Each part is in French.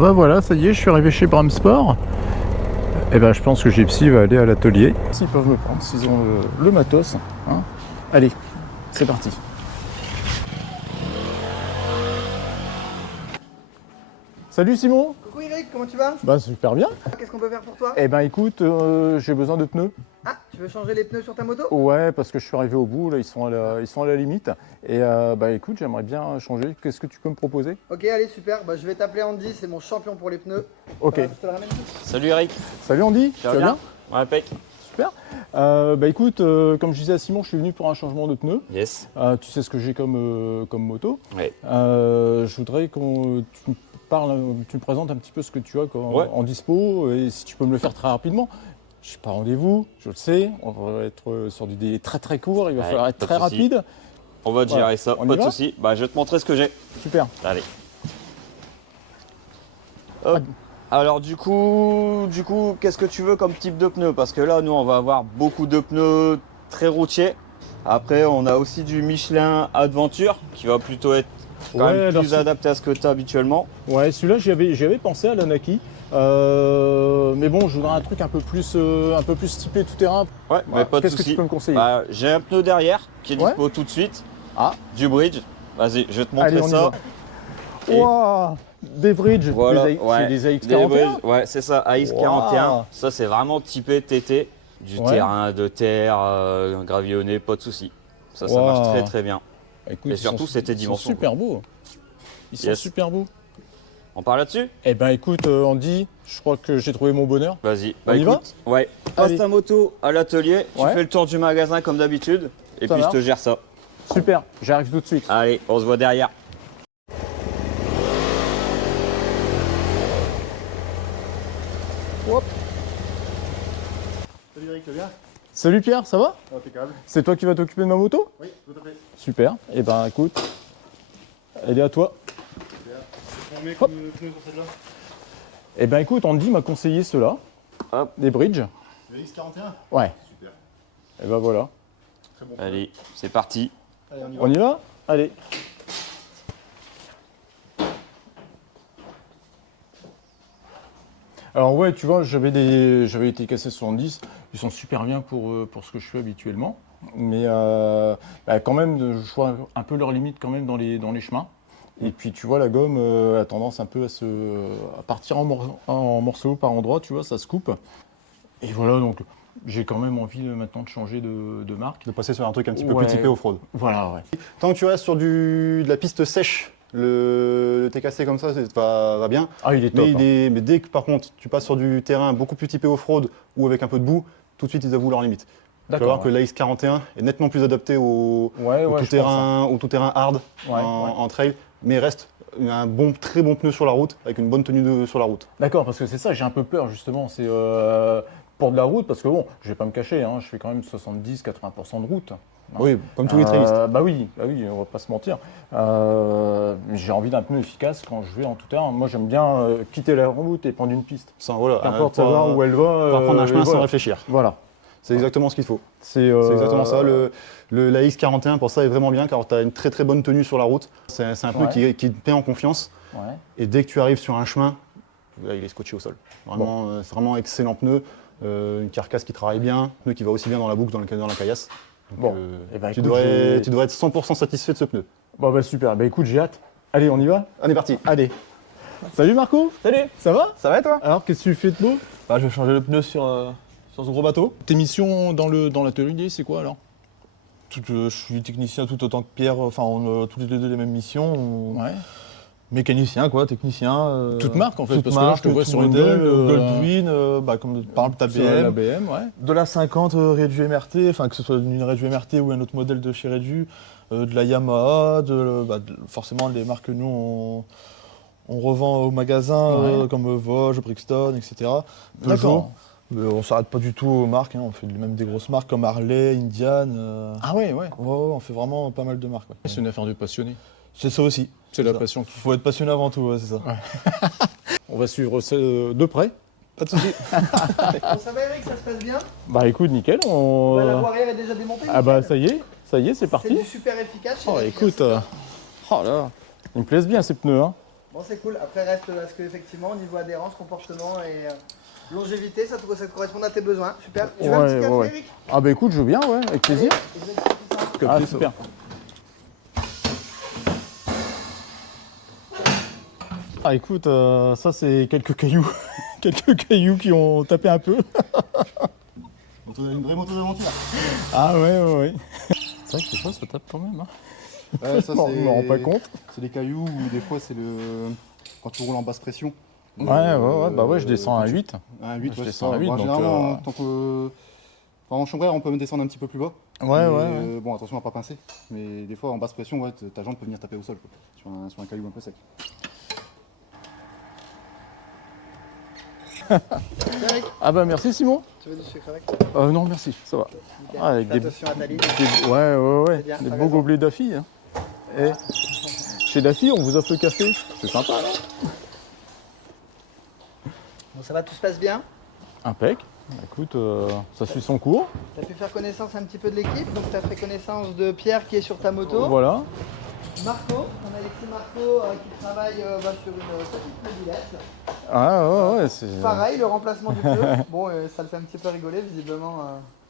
bah voilà, ça y est, je suis arrivé chez Bramsport. Et ben je pense que Gypsy va aller à l'atelier. S'ils peuvent me prendre, s'ils ont le matos. Hein. Allez, c'est parti. Salut Simon. Coucou Eric, comment tu vas? Bah super bien. Qu'est-ce qu'on peut faire pour toi? Eh ben écoute, j'ai besoin de pneus. Ah, tu veux changer les pneus sur ta moto? Ouais, parce que je suis arrivé au bout, là ils sont à la limite. Et bah écoute, j'aimerais bien changer. Qu'est-ce que tu peux me proposer? Ok, allez, super. Bah, je vais t'appeler Andy, c'est mon champion pour les pneus. Ok. Je te le ramène. Salut Eric. Salut Andy, tu vas bien? Ouais, impec. Super. Bah écoute, comme je disais à Simon, je suis venu pour un changement de pneus. Yes. Tu sais ce que j'ai comme moto. Ouais. Je voudrais que tu me présentes un petit peu ce que tu as en dispo et si tu peux me le faire très rapidement. Je suis pas rendez-vous, je le sais, on va être sur du délai très très court, il va falloir être très rapide. On va te gérer ça, On y pas de va soucis. Bah, je vais te montrer ce que j'ai. Super. Allez. Hop. Alors du coup, qu'est-ce que tu veux comme type de pneus? Parce que là, nous, on va avoir beaucoup de pneus très routiers. Après, on a aussi du Michelin Adventure qui va plutôt être quand même plus adapté à ce que tu as habituellement. Ouais, celui-là, j'y avais pensé à l'Anaki. Mais bon, je voudrais un truc un peu plus typé tout terrain. Ouais, mais pas de Qu'est-ce que soucis. tu peux me conseiller? Bah, j'ai un pneu derrière qui est dispo tout de suite. Ah. Du bridge. Vas-y, je vais te montrer Allez, on y ça. va. Waouh, des bridges, Voilà, c'est des AX41. Ouais, c'est ça, AX41. Ça, c'est vraiment typé TT. Du terrain, de terre, gravillonné, pas de soucis. Ça marche très très bien. Écoute, et surtout, c'était dimension. Ils sont super beaux. Ils sont super beaux. On parle là-dessus? Eh ben écoute, Andy, je crois que j'ai trouvé mon bonheur. Vas-y. On y va? Ouais. Passe ta moto à l'atelier, tu fais le tour du magasin comme d'habitude, et puis je te gère ça. Super, j'arrive tout de suite. Allez, on se voit derrière. Hop. Salut Eric, tu vas bien? Salut Pierre, ça va? Impeccable. C'est toi qui vas t'occuper de ma moto? Oui, tout à fait. Super, et ben écoute, elle est à toi. On met comme pneu sur celle-là? Eh ben écoute, Andy m'a conseillé ceux-là, des bridges. Le X41? Ouais. Super. Et ben voilà. Très bon. Allez, c'est parti. Allez, on y va. On y va? Allez. Alors ouais, tu vois, j'avais été cassé 70, ils sont super bien pour ce que je fais habituellement, mais quand même, je vois un peu leurs limites quand même dans les chemins. Et puis tu vois, la gomme a tendance un peu à partir en morceaux par endroit, tu vois, ça se coupe. Et voilà, donc j'ai quand même envie maintenant de changer de marque. De passer sur un truc un petit peu plus typé off-road. Voilà, ouais. Tant que tu restes sur de la piste sèche, le TKC comme ça va bien. Ah, il est top. Mais dès que par contre tu passes sur du terrain beaucoup plus typé off-road ou avec un peu de boue, tout de suite ils avouent leurs limites. Tu vas voir que la X41 est nettement plus adapté au tout-terrain hard en trail, mais reste un très bon pneu sur la route, avec une bonne tenue sur la route. D'accord, parce que c'est ça, j'ai un peu peur justement, c'est pour de la route, parce que bon, je vais pas me cacher, hein, je fais quand même 70-80% de route. Oui, comme tous les trailistes. Bah oui, on va pas se mentir. J'ai envie d'un pneu efficace quand je vais en tout terrain. Moi j'aime bien quitter la route et prendre une piste. Voilà, n'importe savoir où elle va. Par prendre un chemin sans réfléchir. Voilà. C'est exactement ce qu'il faut. C'est exactement ça. La X41 pour ça est vraiment bien car tu as une très très bonne tenue sur la route. C'est un pneu qui te met en confiance. Ouais. Et dès que tu arrives sur un chemin, là, il est scotché au sol. Vraiment, c'est vraiment excellent pneu. Une carcasse qui travaille bien, un pneu qui va aussi bien dans la boucle dans la caillasse. Donc, tu devrais être 100% satisfait de ce pneu. Bon bah super, bah écoute, j'ai hâte. Allez, on y va? On est parti. Allez. Salut Marco. Salut. Ça va? Ça va et toi? Alors, qu'est-ce que tu fais de beau? Bah, je vais changer le pneu sur ce gros bateau. Tes missions dans l'atelier, c'est quoi alors? Je suis technicien tout autant que Pierre, enfin on a tous les deux les mêmes missions. Ouais. Mécanicien quoi, technicien. Toute marque en fait, toute parce marque, que là je te vois tout sur une modèle, Gold, Goldwing, comme par exemple ta BM. La BM, ouais. De la 50 Redu MRT, enfin que ce soit une Redu MRT ou un autre modèle de chez Redu, de la Yamaha, forcément les marques que nous on revend au magasin comme Vosges, Brixton, etc. Peugeot. On ne s'arrête pas du tout aux marques, hein. On fait même des grosses marques comme Harley, Indian. Ah ouais. On fait vraiment pas mal de marques. Ouais. C'est une affaire de passionné. C'est ça aussi. C'est la passion. Il faut être passionné avant tout, c'est ça. Ouais. On va suivre ça de près. Pas de soucis. Bon, ça va Eric, ça se passe bien? Bah écoute, nickel. La roue arrière est déjà démontée? Ah bah ça y est, c'est parti. C'est du super efficace. Oh écoute, oh là, ils me plaisent bien ces pneus, hein. Bon, c'est cool. Après, reste à ce que, effectivement, au niveau adhérence, comportement et longévité, ça te correspond à tes besoins. Super. Tu veux un petit café, Eric? Ah bah écoute, je veux bien, ouais, avec plaisir. Ah, super. Ah écoute, ça c'est quelques cailloux. Quelques cailloux qui ont tapé un peu. Une vraie moto d'aventure. Ah ouais. C'est vrai que des fois, ça tape quand même. Hein. Ouais, ça, Je me rends pas compte. C'est des cailloux ou des fois c'est quand tu roules en basse pression. Ouais, bah ouais, je descends à 8. Un 8, Je ouais, descends à 8, donc, généralement, en chambre, on peut même descendre un petit peu plus bas. Ouais. Bon, attention à pas pincer. Mais des fois, en basse pression, ouais, ta jambe peut venir taper au sol, quoi, sur un caillou un peu sec. Ah bah merci Simon. Tu veux du sucre avec? Non merci, ça va. Nickel. Ah, avec Fais attention à ta ligne. Ouais. C'est bien, Des t'as beaux raison. gobelets d'Afi. Hein. Et chez Daffy, on vous offre le café. C'est sympa, non? Bon, ça va, tout se passe bien? Impec. Écoute, ça suit son cours. Tu as pu faire connaissance un petit peu de l'équipe, donc tu as fait connaissance de Pierre qui est sur ta moto. Voilà. Marco, on a Alexis Marco qui travaille sur une petite mobilette. Ah ouais, c'est... Pareil, le remplacement du pneu. Bon, ça le fait un petit peu rigoler, visiblement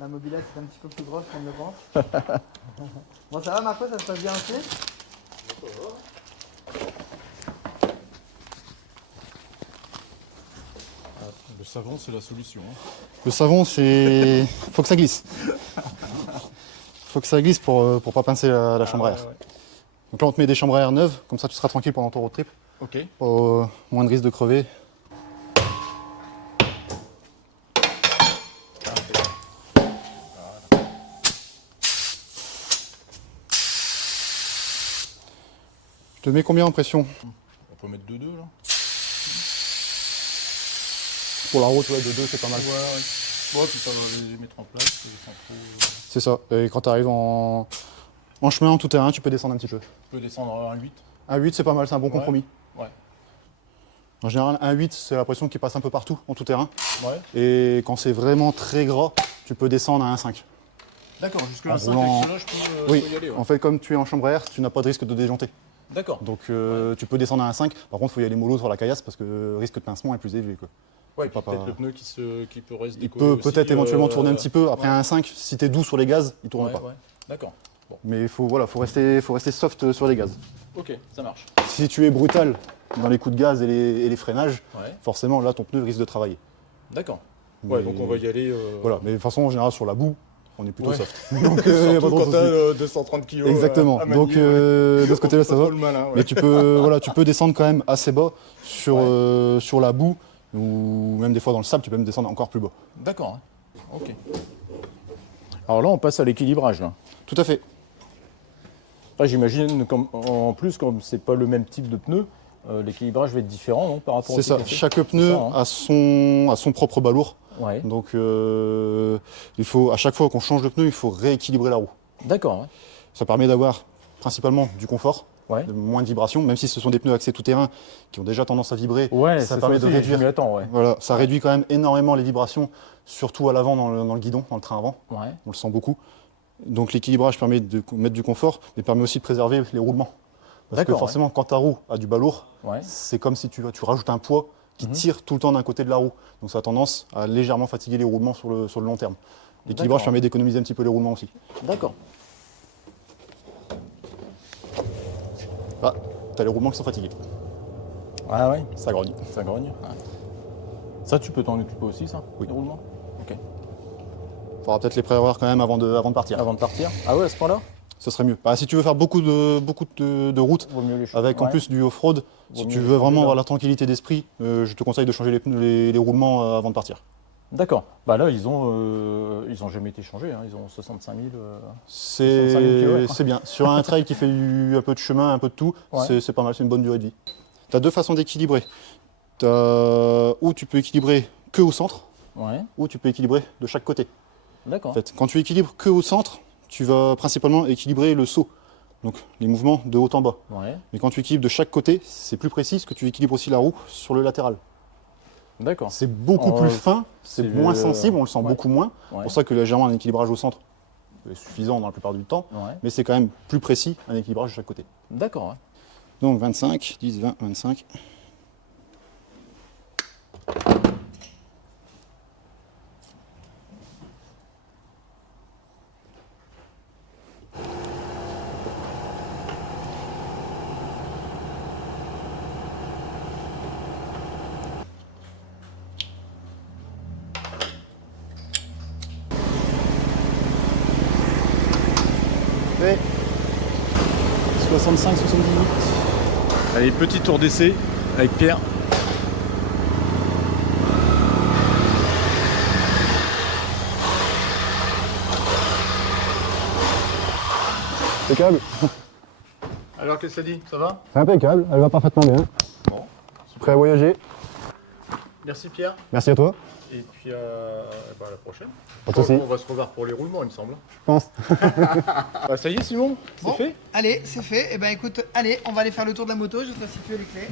la mobilette est un petit peu plus grosse qu'on ne le pense. Bon, ça va Marco, ça se passe bien aussi? Le savon, c'est la solution. Hein. Le savon, c'est. Faut que ça glisse. Faut que ça glisse pour pas pincer la chambre à air. Ouais. Donc là, on te met des chambres à air neuves, comme ça tu seras tranquille pendant ton road trip. Ok. Moins de risque de crever. Je te mets combien en pression? On peut mettre 2-2 là. Pour la route, ouais, de 2, c'est pas mal. Ouais, puis ça va les mettre en place, sans trop... C'est ça. Et quand tu arrives en chemin, en tout terrain, tu peux descendre un petit peu. Je peux descendre à 1,8. Un 8, c'est pas mal, c'est un bon compromis. Ouais. En général, un 8, c'est la pression qui passe un peu partout, en tout terrain. Ouais. Et quand c'est vraiment très gras, tu peux descendre à un 5. D'accord, jusque En là, 5 roulant- avec celui-là, je peux Oui, y aller. Ouais. en fait, comme tu es en chambre à air, tu n'as pas de risque de déjanter. D'accord. Donc tu peux descendre à un 5. Par contre, il faut y aller mollo sur la caillasse parce que le risque de pincement est plus élevé, quoi. Ouais, pas- puis peut-être le pneu qui peut rester Il décollé peut aussi, peut-être éventuellement tourner un petit peu. Après ouais. un 5, si tu es doux sur les gaz, il tourne pas. Ouais. D'accord. Mais il faut rester soft sur les gaz. Ok, ça marche. Si tu es brutal dans les coups de gaz et les freinages, Ouais. forcément là ton pneu risque de travailler. D'accord. Ouais, Mais- donc on va y aller... Voilà, mais de toute façon en général sur la boue, on est plutôt Ouais. soft. Donc y a Surtout pas trop de quand t'as soucis. 230 kg. Exactement. Donc de ce côté-là ça va. Mais tu peux descendre quand même assez bas sur la boue ou même des fois dans le sable, tu peux même descendre encore plus bas. D'accord. Hein. Ok. Alors là, on passe à l'équilibrage. Là. Tout à fait. Là, j'imagine en plus, comme c'est pas le même type de pneu, l'équilibrage va être différent non, par rapport au C'est ça. TKC. Chaque pneu ça, hein. a son propre balourd. Ouais. Donc il faut à chaque fois qu'on change de pneu, il faut rééquilibrer la roue. D'accord. Ouais. Ça permet d'avoir principalement du confort, Ouais. de moins de vibrations, même si ce sont des pneus axés tout-terrain qui ont déjà tendance à vibrer. Ouais, ça c'est permet de aussi, réduire. je m'y attends, ouais. Voilà, ça réduit quand même énormément les vibrations, surtout à l'avant dans le guidon, dans le train avant. Ouais. On le sent beaucoup. Donc l'équilibrage permet de mettre du confort, mais permet aussi de préserver les roulements. Parce que D'accord, forcément, quand ta roue a du balourd, Ouais. c'est comme si tu rajoutes un poids qui tire tout le temps d'un côté de la roue. Donc ça a tendance à légèrement fatiguer les roulements sur le long terme. L'équilibrage D'accord. permet d'économiser un petit peu les roulements aussi. D'accord. Ah, tu as les roulements qui sont fatigués. Ah ouais, Ça grogne. ça grogne. Ouais. Ça, tu peux t'en occuper aussi, ça Oui. Les roulements. Ok. Faudra peut-être les prévoir quand même avant de partir. Avant de partir. Ah ouais, à ce point-là Ce serait mieux. Bah, si tu veux faire beaucoup de routes, Vaut mieux les changer. avec en Ouais. plus du off-road, si Vaut tu mieux veux les vraiment changer avoir là. la tranquillité d'esprit, je te conseille de changer les roulements avant de partir. D'accord. Bah là, ils ont jamais été changés. Hein. Ils ont 65 000. 65 000 kilomètres. C'est bien. Sur un trail qui fait un peu de chemin, un peu de tout, Ouais. c'est pas mal, c'est une bonne durée de vie. Tu as deux façons d'équilibrer. Ou tu peux équilibrer que au centre, Ouais. ou tu peux équilibrer de chaque côté. D'accord. En fait, quand tu équilibres que au centre, tu vas principalement équilibrer le saut, donc les mouvements de haut en bas. Ouais. Mais quand tu équilibres de chaque côté, c'est plus précis, parce que tu équilibres aussi la roue sur le latéral. D'accord. C'est beaucoup Oh, plus fin, c'est c'est moins le- sensible, on le sent ouais. beaucoup moins. Ouais. C'est pour ça que légèrement un équilibrage au centre est suffisant dans la plupart du temps, Ouais. mais c'est quand même plus précis un équilibrage de chaque côté. D'accord. Ouais. Donc 25, 10, 20, 25. Fait. 65, 70 minutes. Allez, petit tour d'essai avec Pierre. Impeccable. Alors, qu'est-ce que ça dit? Ça va? C'est impeccable, elle va parfaitement bien. Bon. Prêt à voyager? Merci Pierre. Merci à toi. Et puis à la prochaine. Pas de soucis. On va se revoir pour les roulements, il me semble. Je pense. Bah, ça y est, Simon, c'est Bon, fait. allez, c'est fait. Et ben écoute, allez, on va aller faire le tour de la moto. Je vais te situer les clés.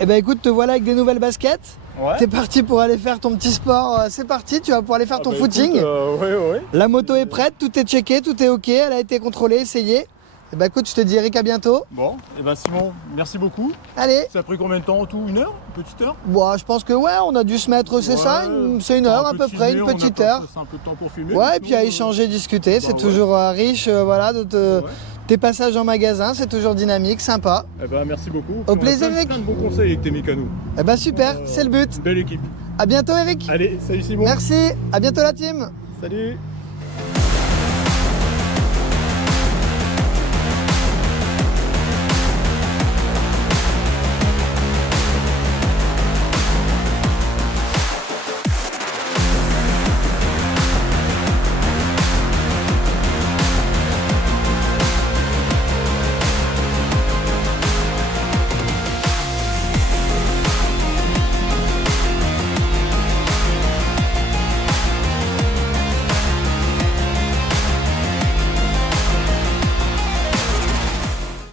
Et ben écoute, te voilà avec des nouvelles baskets. Ouais. T'es parti pour aller faire ton petit sport. C'est parti, tu vas pouvoir aller faire ton footing. Ouais. La moto est prête, tout est checké, tout est ok. Elle a été contrôlée, essayée. Et ben écoute, je te dis Eric, à bientôt. Bon, et ben Simon, merci beaucoup. Allez. Ça a pris combien de temps en tout? Une heure? Une petite heure? Bon, je pense que ouais, on a dû se mettre, c'est ça, c'est une heure à peu près, une petite heure. C'est un peu de temps pour filmer. Ouais, et puis à échanger, discuter, c'est toujours riche, voilà, tes passages en magasin, c'est toujours dynamique, sympa. Eh ben merci beaucoup. Au plaisir, Eric. Plein de bons conseils avec tes mécanos. Eh ben super, c'est le but. Belle équipe. À bientôt, Eric. Allez, salut Simon. Merci, à bientôt la team. Salut.